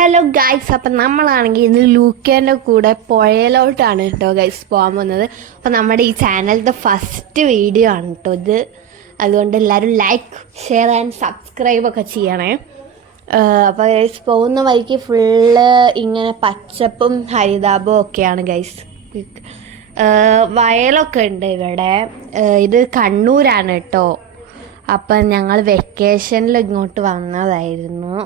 Hello guys, അപ്പം നമ്മളാണെങ്കിൽ ഇന്ന് ലൂക്കേൻ്റെ കൂടെ പുഴയിലോട്ടാണ് കേട്ടോ ഗൈസ് പോകാൻ പോകുന്നത്. അപ്പം നമ്മുടെ ഈ ചാനലിൻ്റെ ഫസ്റ്റ് വീഡിയോ ആണ് കേട്ടോ ഇത്. അതുകൊണ്ട് എല്ലാവരും ലൈക്ക്, ഷെയർ ആൻഡ് സബ്സ്ക്രൈബ് ഒക്കെ ചെയ്യണേ. അപ്പോൾ ഗൈസ് പോകുന്ന വഴിക്ക് ഫുള്ള് ഇങ്ങനെ പച്ചപ്പും ഹരിതാപവും ഒക്കെയാണ് ഗൈസ്. വയലൊക്കെ ഉണ്ട് ഇവിടെ. ഇത് കണ്ണൂരാണ് കേട്ടോ. അപ്പം ഞങ്ങൾ വെക്കേഷനിൽ ഇങ്ങോട്ട് വന്നതായിരുന്നു.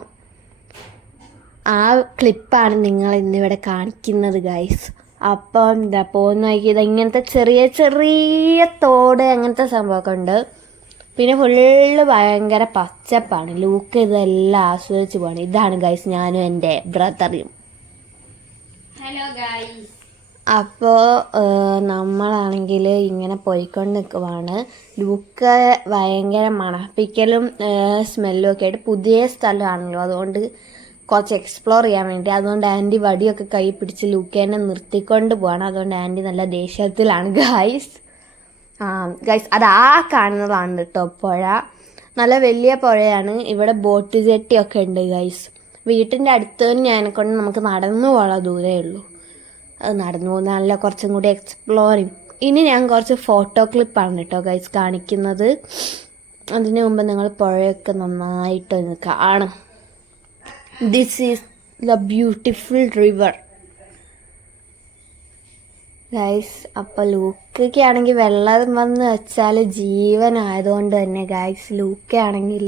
ആ ക്ലിപ്പാണ് നിങ്ങൾ ഇന്നിവിടെ കാണിക്കുന്നത് ഗൈസ്. അപ്പം എന്താ പോകുന്ന വഴിക്ക് ഇങ്ങനത്തെ ചെറിയ ചെറിയ തോട് അങ്ങനത്തെ സംഭവമൊക്കെ ഉണ്ട്. പിന്നെ ഫുള്ള് ഭയങ്കര പച്ചപ്പാണ്. ലൂക്ക് ഇതെല്ലാം ആസ്വദിച്ച് പോവാണ്. ഇതാണ് ഗൈസ് ഞാനും എൻ്റെ ബ്രദറും. Hello guys. അപ്പോൾ നമ്മളാണെങ്കിൽ ഇങ്ങനെ പോയിക്കൊണ്ട് നിൽക്കുവാണ്. ലൂക്ക് ഭയങ്കര മണപ്പിക്കലും സ്മെല്ലും ഒക്കെ ആയിട്ട് പുതിയ സ്ഥലമാണല്ലോ, അതുകൊണ്ട് കുറച്ച് എക്സ്പ്ലോർ ചെയ്യാൻ വേണ്ടി. അതുകൊണ്ട് ആൻറ്റി വടിയൊക്കെ കൈ പിടിച്ച് ലൂക്കേനെ നിർത്തിക്കൊണ്ട് പോവാണ്. അതുകൊണ്ട് ആൻറ്റി നല്ല ദേഷ്യത്തിലാണ് ഗൈസ്. ഗൈസ് അത് കാണുന്നതാണ് കേട്ടോ പുഴ. നല്ല വലിയ പുഴയാണ്. ഇവിടെ ബോട്ട് ജെട്ടിയൊക്കെ ഉണ്ട് ഗൈസ്. വീട്ടിൻ്റെ അടുത്ത് തന്നെ കൊണ്ട് നമുക്ക് നടന്നു പോകാനുള്ള ദൂരമേ ഉള്ളൂ. അത് നടന്നു പോകുന്ന നല്ല കുറച്ചും കൂടി എക്സ്പ്ലോറിങ്. ഇനി ഞാൻ കുറച്ച് ഫോട്ടോ ക്ലിപ്പാണ് കേട്ടോ ഗൈസ് കാണിക്കുന്നത്. അതിനു മുമ്പ് നിങ്ങൾ പുഴയൊക്കെ നന്നായിട്ട് കാണും. This is the beautiful river guys. അപ്പോൾ ലൂക്കൊക്കെ ആണെങ്കിൽ വെള്ളം വന്ന് വെച്ചാൽ ജീവനായതുകൊണ്ട് തന്നെ ഗൈസ് ലൂക്കയാണെങ്കിൽ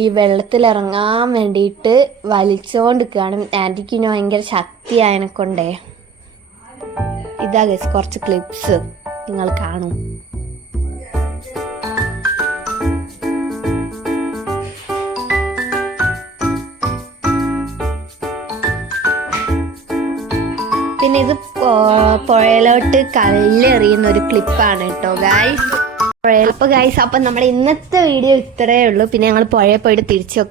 ഈ വെള്ളത്തിലിറങ്ങാൻ വേണ്ടിയിട്ട് വലിച്ചുകൊണ്ടിരിക്കുകയാണ്. ആൻറ്റിക്കിന് ഭയങ്കര ശക്തി ആയതിനെക്കൊണ്ടേ. ഇതാ ഗൈസ് കുറച്ച് ക്ലിപ്സ് നിങ്ങൾ കാണും. പിന്നെ ഇത് പുഴയിലോട്ട് കല്ലെറിയുന്ന ഒരു ക്ലിപ്പാണ് കേട്ടോ ഗൈസ്. അപ്പോൾ ഗൈസ്, അപ്പം നമ്മുടെ ഇന്നത്തെ വീഡിയോ ഇത്രയേ ഉള്ളൂ. പിന്നെ ഞങ്ങൾ പുഴയിൽ പോയിട്ട് തിരിച്ചു വെക്കും.